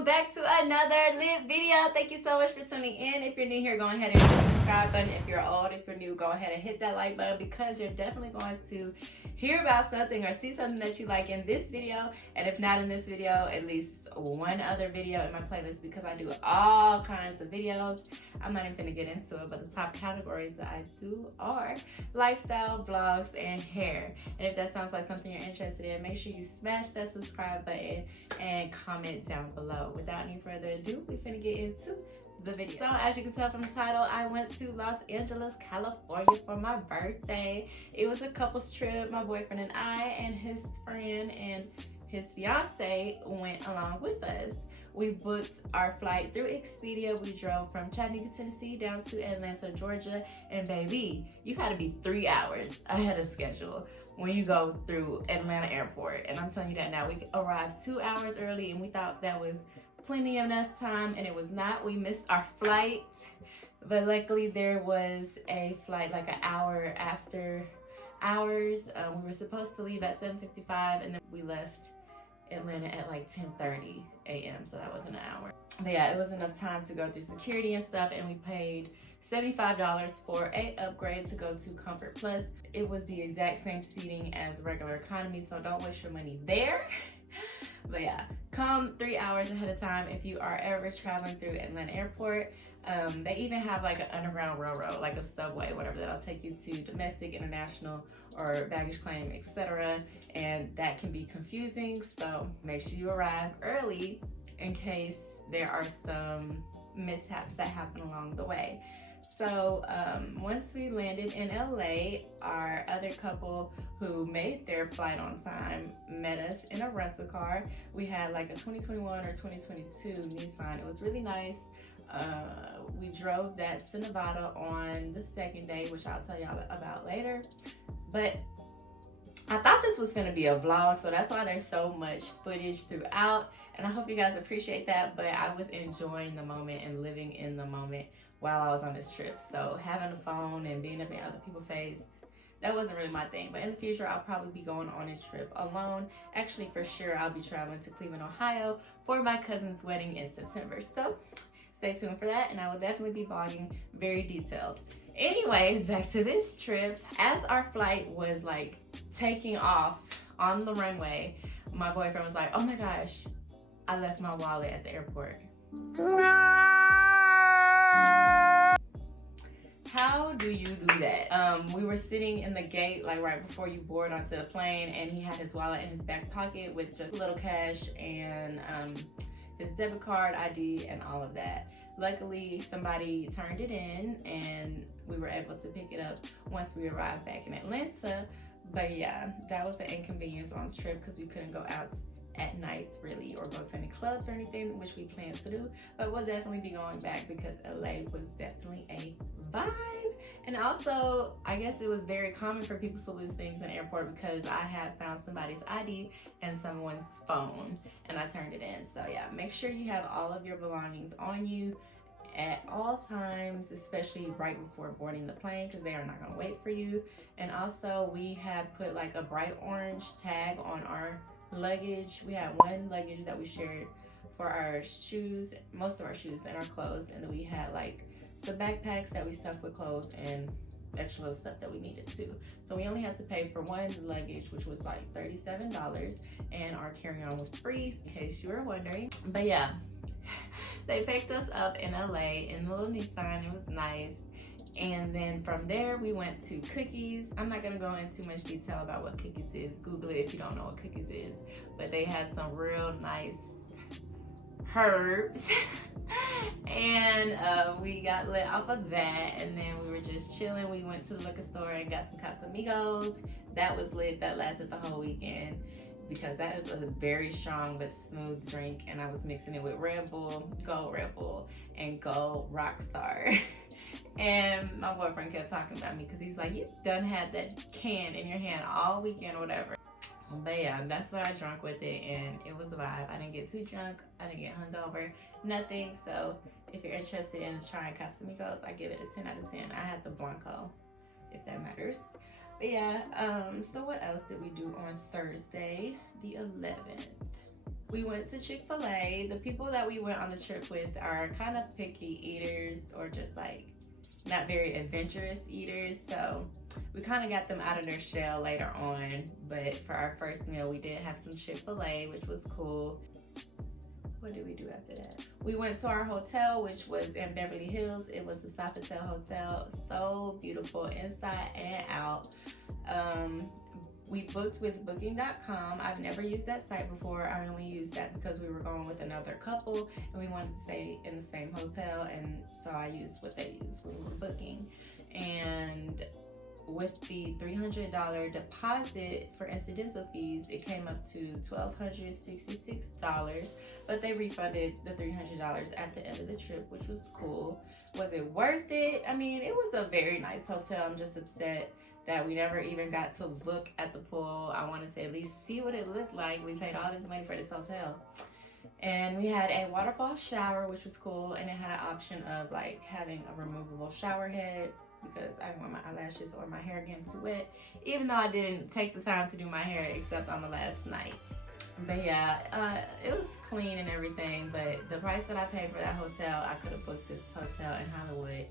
welcome back to another lit video. Thank you so much for tuning in. If you're new here, go ahead and hit the subscribe button. If you're old, if you're new, go ahead and hit that like button, because you're definitely going to hear about something or see something that you like in this video. And if not in this video, at least one other video in my playlist, because I do all kinds of videos. I'm not even gonna get into it, but the top categories that I do are lifestyle, vlogs, and hair. And if that sounds like something you're interested in, make sure you smash that subscribe button and comment down below. Without any further ado, we're finna get into the video. So as you can tell from the title, I went to Los Angeles, California for my birthday. It was a couple's trip. My boyfriend and I and his friend and his fiance went along with us. We booked our flight through Expedia. We drove from Chattanooga, Tennessee down to Atlanta, Georgia. And baby, you gotta be 3 hours ahead of schedule when you go through Atlanta airport. And I'm telling you that now. We arrived 2 hours early and we thought that was plenty enough time, and it was not. We missed our flight, but luckily there was a flight like an hour after ours. We were supposed to leave at 7:55 and then we left Atlanta at like 10:30 a.m. so that wasn't an hour. But yeah, it was enough time to go through security and stuff, and we paid $75 for a upgrade to go to Comfort Plus. It was the exact same seating as regular economy, so don't waste your money there. But yeah, come 3 hours ahead of time if you are ever traveling through Atlanta airport. They even have like an underground railroad, like a subway, whatever, that'll take you to domestic, international, or baggage claim, etc. And that can be confusing, so make sure you arrive early in case there are some mishaps that happen along the way. So once we landed in LA, our other couple who made their flight on time met us in a rental car. We had like a 2021 or 2022 Nissan. It was really nice. We drove that to Nevada on the second day, which I'll tell y'all about later. But I thought this was gonna be a vlog, so that's why there's so much footage throughout. And I hope you guys appreciate that, but I was enjoying the moment and living in the moment while I was on this trip. So having a phone and being up in other people's face, that wasn't really my thing. But in the future, I'll probably be going on a trip alone. Actually, for sure, I'll be traveling to Cleveland, Ohio for my cousin's wedding in September. So stay tuned for that, and I will definitely be vlogging very detailed. Anyways, back to this trip. As our flight was like taking off on the runway, my boyfriend was like, oh my gosh, I left my wallet at the airport. How do you do that? We were sitting in the gate like right before you board onto the plane, and he had his wallet in his back pocket with just a little cash and his debit card, ID, and all of that. Luckily, somebody turned it in and we were able to pick it up once we arrived back in Atlanta. But yeah, that was an inconvenience on the trip because we couldn't go out at nights really or go to any clubs or anything, which we plan to do. But we'll definitely be going back because LA was definitely a vibe. And also, I guess it was very common for people to lose things in the airport, because I had found somebody's ID and someone's phone and I turned it in. So yeah, make sure you have all of your belongings on you at all times, especially right before boarding the plane, because they are not going to wait for you. And also, we had put like a bright orange tag on our luggage. We had one luggage that we shared for our shoes, most of our shoes and our clothes, and then we had like some backpacks that we stuffed with clothes and extra little stuff that we needed too. So we only had to pay for one luggage, which was like $37, and our carry-on was free, in case you were wondering. But yeah, they picked us up in LA in the little Nissan. It was nice. And then from there, we went to Cookies. I'm not gonna go into much detail about what Cookies is. Google it if you don't know what Cookies is. But they had some real nice herbs. And we got lit off of that. And then we were just chilling. We went to the liquor store and got some Casamigos. That was lit. That lasted the whole weekend, because that is a very strong but smooth drink. And I was mixing it with Red Bull, Gold Red Bull, and Gold Rockstar. And my boyfriend kept talking about me because he's like, you done had that can in your hand all weekend or whatever. But yeah, that's what I drank with it, and it was a vibe. I didn't get too drunk, I didn't get hungover, nothing. So if you're interested in trying Casamigos, I give it a 10 out of 10. I had the Blanco, if that matters. But yeah, so what else did we do on Thursday, the 11th? We went to Chick-fil-A. The people that we went on the trip with are kind of picky eaters, or just like not very adventurous eaters. So we kind of got them out of their shell later on. But for our first meal, we did have some Chick-fil-A, which was cool. What did we do after that? We went to our hotel, which was in Beverly Hills. It was the Sofitel Hotel. So beautiful inside and out. We booked with booking.com. I've never used that site before. I only used that because we were going with another couple and we wanted to stay in the same hotel, and so I used what they used when we were booking. And with the $300 deposit for incidental fees, it came up to $1,266, but they refunded the $300 at the end of the trip, which was cool. Was it worth it? I mean, it was a very nice hotel. I'm just upset that we never even got to look at the pool. I wanted to at least see what it looked like. We paid all this money for this hotel. And we had a waterfall shower, which was cool, and it had an option of like having a removable shower head, because I didn't want my eyelashes or my hair getting too wet, even though I didn't take the time to do my hair except on the last night. But yeah, it was clean and everything, but the price that I paid for that hotel, I could have booked this hotel in Hollywood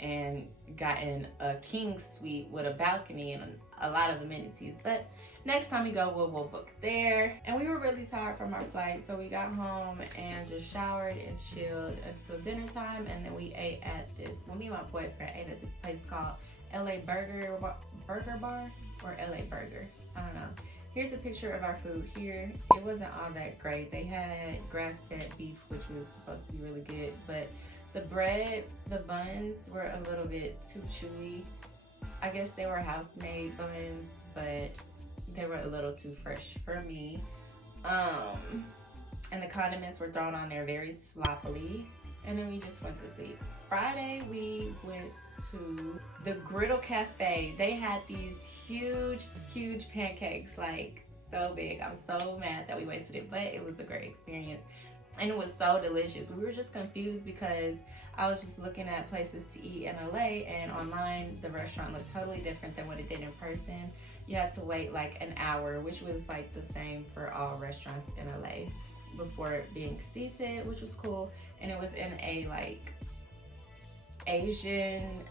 and gotten a king suite with a balcony and a lot of amenities. But next time we go, we'll book there. And we were really tired from our flight, so we got home and just showered and chilled until dinner time. And then we ate at this, well, me and my boyfriend ate at this place called LA Burger Bar, or LA Burger, I don't know. Here's a picture of our food here. It wasn't all that great. They had grass-fed beef, which was supposed to be really good, but the bread, the buns were a little bit too chewy. I guess they were house-made buns, but they were a little too fresh for me. And the condiments were thrown on there very sloppily. And then we just went to sleep. Friday, we went to the Griddle Café. They had these huge pancakes, like so big. I'm so mad that we wasted it, but it was a great experience. And it was so delicious. We were just confused because I was just looking at places to eat in LA, and online the restaurant looked totally different than what it did in person. You had to wait like an hour, which was like the same for all restaurants in LA, before being seated, which was cool. And it was in a like Asian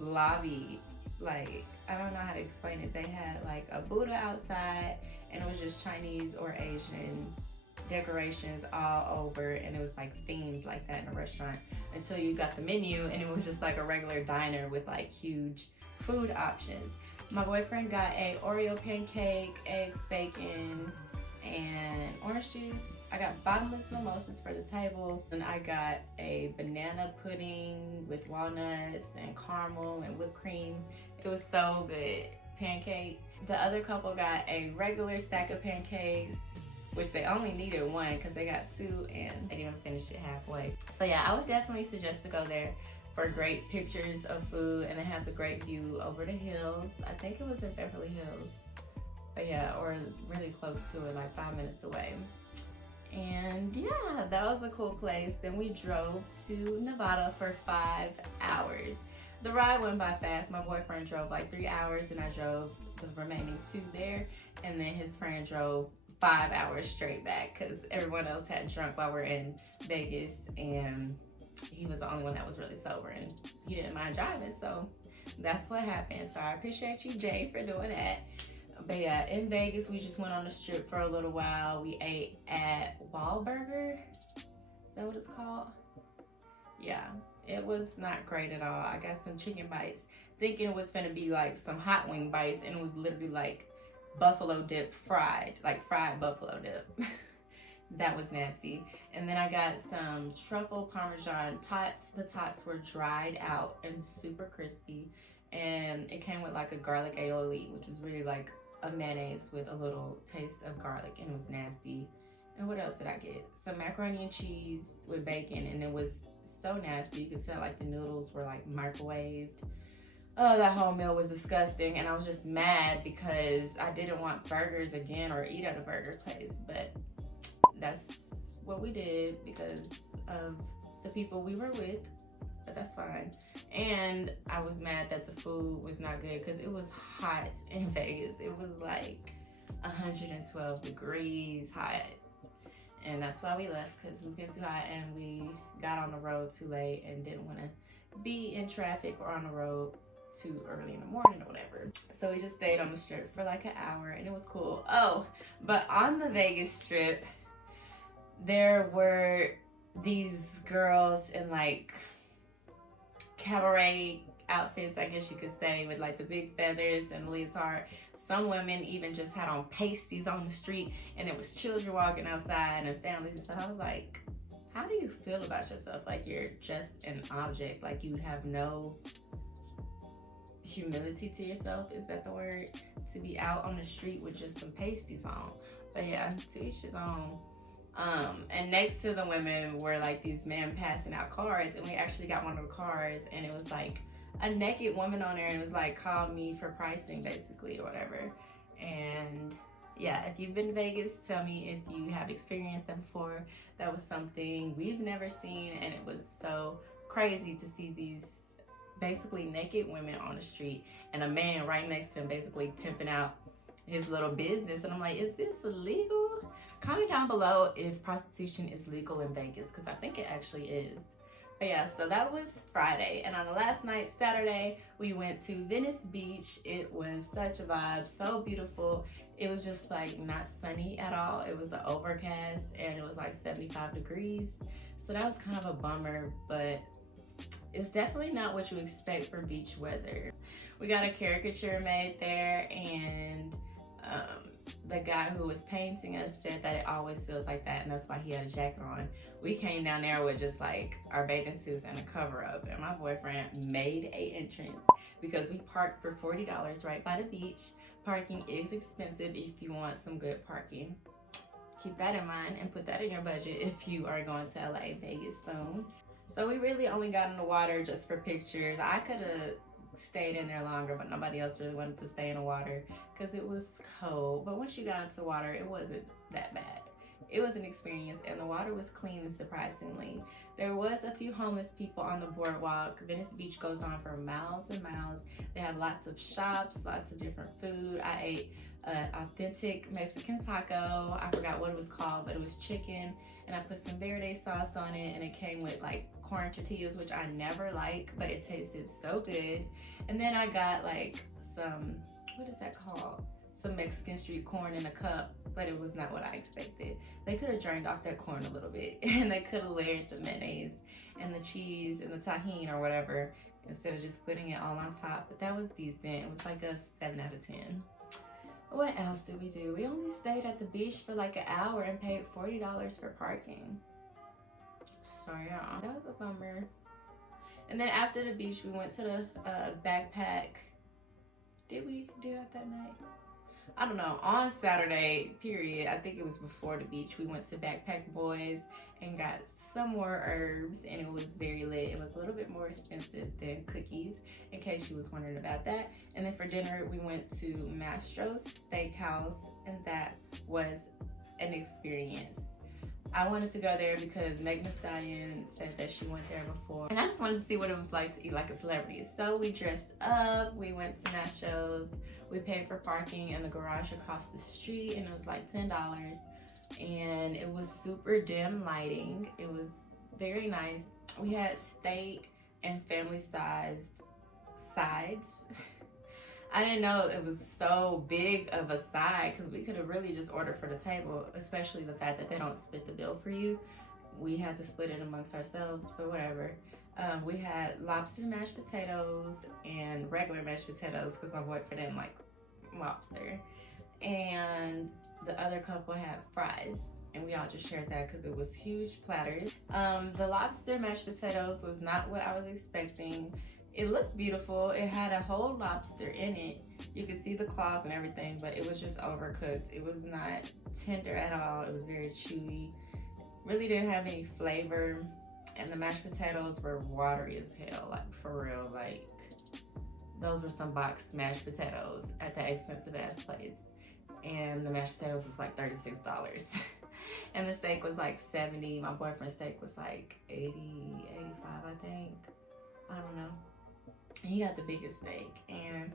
lobby. Like, I don't know how to explain it. They had like a Buddha outside, and it was just Chinese or Asian decorations all over, and it was like themed like that in a restaurant until you got the menu, and it was just like a regular diner with like huge food options. My boyfriend got a Oreo pancake, eggs, bacon, and orange juice. I got bottomless mimosas for the table, and I got a banana pudding with walnuts and caramel and whipped cream. It was so good. Pancake. The other couple got a regular stack of pancakes, which they only needed one because they got two and they didn't finish it halfway. So yeah, I would definitely suggest to go there for great pictures of food, and it has a great view over the hills. I think it was in Beverly Hills, but yeah, or really close to it, like 5 minutes away. And yeah, that was a cool place. Then we drove to Nevada for 5 hours. The ride went by fast. My boyfriend drove like 3 hours and I drove the remaining 2 there, and then his friend drove 5 hours straight back because everyone else had drunk while we're in Vegas, and he was the only one that was really sober, and he didn't mind driving, so that's what happened. So I appreciate you, Jay, for doing that. But yeah, in Vegas, we just went on the strip for a little while. We ate at Wahl Burger. Is that what it's called? Yeah, it was not great at all. I got some chicken bites, thinking it was gonna be like some hot wing bites, and it was literally like buffalo dip fried, like fried buffalo dip. That was nasty. And then I got some truffle parmesan tots. The tots were dried out and super crispy, and it came with like a garlic aioli, which was really like a mayonnaise with a little taste of garlic, and it was nasty. And what else did I get? Some macaroni and cheese with bacon, and it was so nasty. You could tell like the noodles were like microwaved. Oh, that whole meal was disgusting, and I was just mad because I didn't want burgers again or eat at a burger place, but that's what we did because of the people we were with, but that's fine. And I was mad that the food was not good because it was hot in Vegas. It was like 112 degrees hot, And that's why we left, because it was getting too hot and we got on the road too late and didn't want to be in traffic or on the road too early in the morning or whatever. So we just stayed on the strip for like an hour and it was cool. Oh, but on the Vegas strip, there were these girls in like cabaret outfits, I guess you could say, with like the big feathers and the leotard. Some women even just had on pasties on the street, and there was children walking outside and families and stuff. I was like, how do you feel about yourself? Like you're just an object, like you have no humility to yourself, is that the word? To be out on the street with just some pasties on. But yeah, to each his own. And next to the women were like these men passing out cards, and we actually got one of the cards and it was like a naked woman on there, and it was like, call me for pricing basically or whatever. And yeah, if you've been to Vegas, tell me if you have experienced that before. That was something we've never seen, and it was so crazy to see these basically naked women on the street and a man right next to him basically pimping out his little business. And I'm like, is this illegal? Comment down below if prostitution is legal in Vegas, because I think it actually is. But yeah, so that was Friday, and on the last night, Saturday, we went to Venice Beach. It was such a vibe, so beautiful. It was just like not sunny at all. It was an overcast and it was like 75 degrees. So that was kind of a bummer, but it's definitely not what you expect for beach weather. We got a caricature made there, and the guy who was painting us said that it always feels like that, and that's why he had a jacket on. We came down there with just like our bathing suits and a cover up, and my boyfriend made a entrance because we parked for $40 right by the beach. Parking is expensive if you want some good parking. Keep that in mind and put that in your budget if you are going to LA, Vegas soon. So we really only got in the water just for pictures. I could have stayed in there longer, but nobody else really wanted to stay in the water because it was cold. But once you got into water, it wasn't that bad. It was an experience, and the water was clean, surprisingly. There was a few homeless people on the boardwalk. Venice Beach goes on for miles and miles. They have lots of shops, lots of different food. I ate an authentic Mexican taco. I forgot what it was called, but it was chicken, and I put some Blvd sauce on it, and it came with like corn tortillas, which I never like, but it tasted so good. And then I got like some, what is that called? Some Mexican street corn in a cup, but it was not what I expected. They could have drained off that corn a little bit, and they could have layered the mayonnaise and the cheese and the tahini or whatever instead of just putting it all on top. But that was decent. It was like a 7 out of 10. What else did we do? We only stayed at the beach for like an hour and paid $40 for parking. So yeah, that was a bummer. And then after the beach, we went to the backpack. Did we do that night? I don't know. On Saturday, period, I think it was before the beach, we went to Backpack Boyz and got some more herbs, and it was very lit. It was a little bit more expensive than cookies, in case you was wondering about that. And then for dinner, we went to Mastro's Steakhouse, and that was an experience. I wanted to go there because Megan Thee Stallion said that she went there before, and I just wanted to see what it was like to eat like a celebrity. So we dressed up, we went to Mastro's, we paid for parking in the garage across the street, and it was like $10. And it was super dim lighting. It was very nice. We had steak and family-sized sides. I didn't know it was so big of a side because we could have really just ordered for the table, especially the fact that they don't split the bill for you. We had to split it amongst ourselves, but whatever. We had lobster mashed potatoes and regular mashed potatoes because my boyfriend didn't like lobster. And the other couple had fries, and we all just shared that because it was huge platters. The lobster mashed potatoes was not what I was expecting. It looks beautiful. It had a whole lobster in it. You could see the claws and everything, but it was just overcooked. It was not tender at all. It was very chewy. Really didn't have any flavor. And the mashed potatoes were watery as hell, like for real. Like those were some boxed mashed potatoes at that expensive ass place. And the mashed potatoes was like $36. And the steak was like $70. My boyfriend's steak was like $80, $85, I think. I don't know. He got the biggest steak, and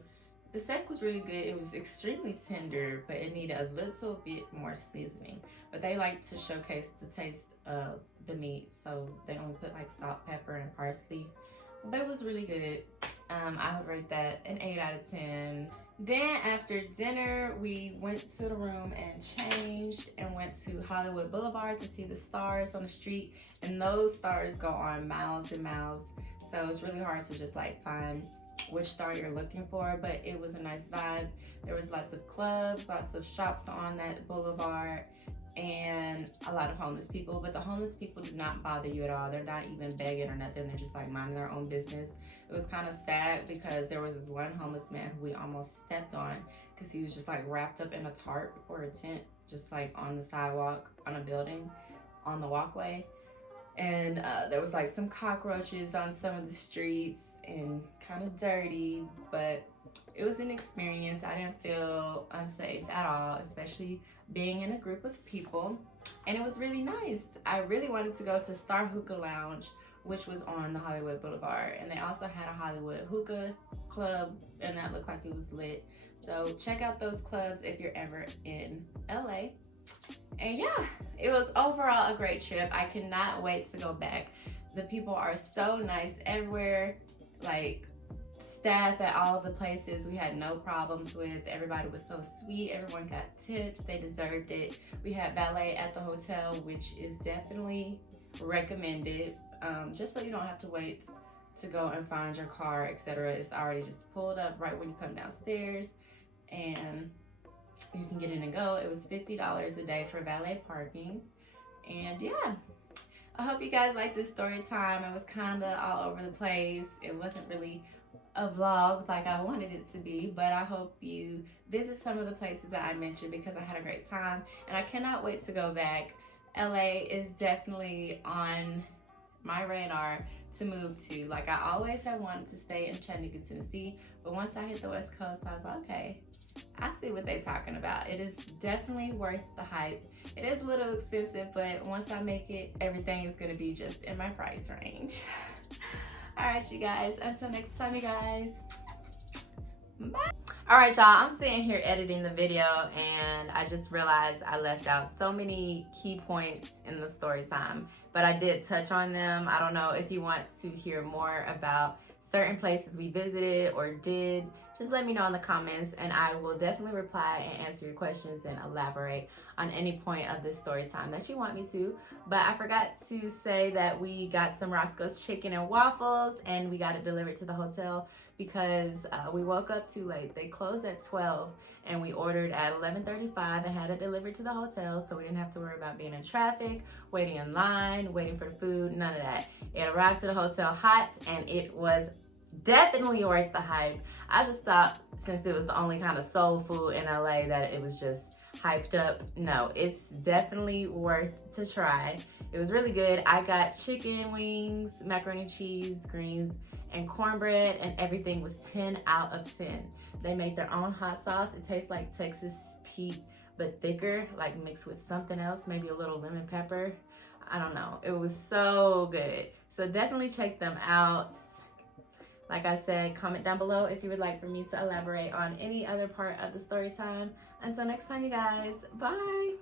The steak was really good. It was extremely tender, but it needed a little bit more seasoning. But they like to showcase the taste of the meat, so they only put like salt, pepper, and parsley. But it was really good. I would rate that an 8 out of 10. Then after dinner, we went to the room and changed and went to Hollywood Boulevard to see the stars on the street. And those stars go on miles and miles. So it's really hard to just like find which star you're looking for, but it was a nice vibe. There was lots of clubs, lots of shops on that boulevard, and a lot of homeless people. But the homeless people do not bother you at all. They're not even begging or nothing. They're just like minding their own business. It was kind of sad because there was this one homeless man who we almost stepped on because he was just like wrapped up in a tarp or a tent, just like on the sidewalk on a building on the walkway. And there was like some cockroaches on some of the streets and kind of dirty, but it was an experience. I didn't feel unsafe at all, especially being in a group of people, and it was really nice. I really wanted to go to Star Hookah Lounge, which was on the Hollywood Boulevard, and they also had a Hollywood Hookah Club, and that looked like it was lit. So check out those clubs if you're ever in LA. And yeah, it was overall a great trip. I cannot wait to go back. The people are so nice everywhere. Like, staff at all the places we had no problems with. Everybody was so sweet. Everyone got tips. They deserved it. We had valet at the hotel, which is definitely recommended, just so you don't have to wait to go and find your car, etc. It's already just pulled up right when you come downstairs, and you can get in and go. It was $50 a day for valet parking. And yeah, I hope you guys like this story time. It was kind of all over the place. It wasn't really a vlog like I wanted it to be, but I hope you visit some of the places that I mentioned because I had a great time and I cannot wait to go back. LA is definitely on my radar to move to. Like, I always have wanted to stay in Chattanooga, Tennessee, but once I hit the West Coast, I was like, okay, I see what they're talking about. It is definitely worth the hype. It is a little expensive, but once I make it, everything is going to be just in my price range. All right, you guys. Until next time, you guys. Bye. All right, y'all. I'm sitting here editing the video, and I just realized I left out so many key points in the story time, but I did touch on them. I don't know if you want to hear more about certain places we visited or did. Just let me know in the comments, and I will definitely reply and answer your questions and elaborate on any point of this story time that you want me to. But I forgot to say that we got some Roscoe's chicken and waffles, and we got it delivered to the hotel because we woke up too late. They closed at 12, and we ordered at 11:35 and had it delivered to the hotel, so we didn't have to worry about being in traffic, waiting in line, waiting for the food, none of that. It arrived to the hotel hot, and it was definitely worth the hype. I just thought, since it was the only kind of soul food in LA, that it was just hyped up. No, it's definitely worth to try. It was really good. I got chicken wings, macaroni and cheese, greens, and cornbread, and everything was 10 out of 10. They made their own hot sauce. It tastes like Texas Pete, but thicker, like mixed with something else, maybe a little lemon pepper. I don't know. It was so good. So definitely check them out. Like I said, comment down below if you would like for me to elaborate on any other part of the story time. Until next time, you guys. Bye.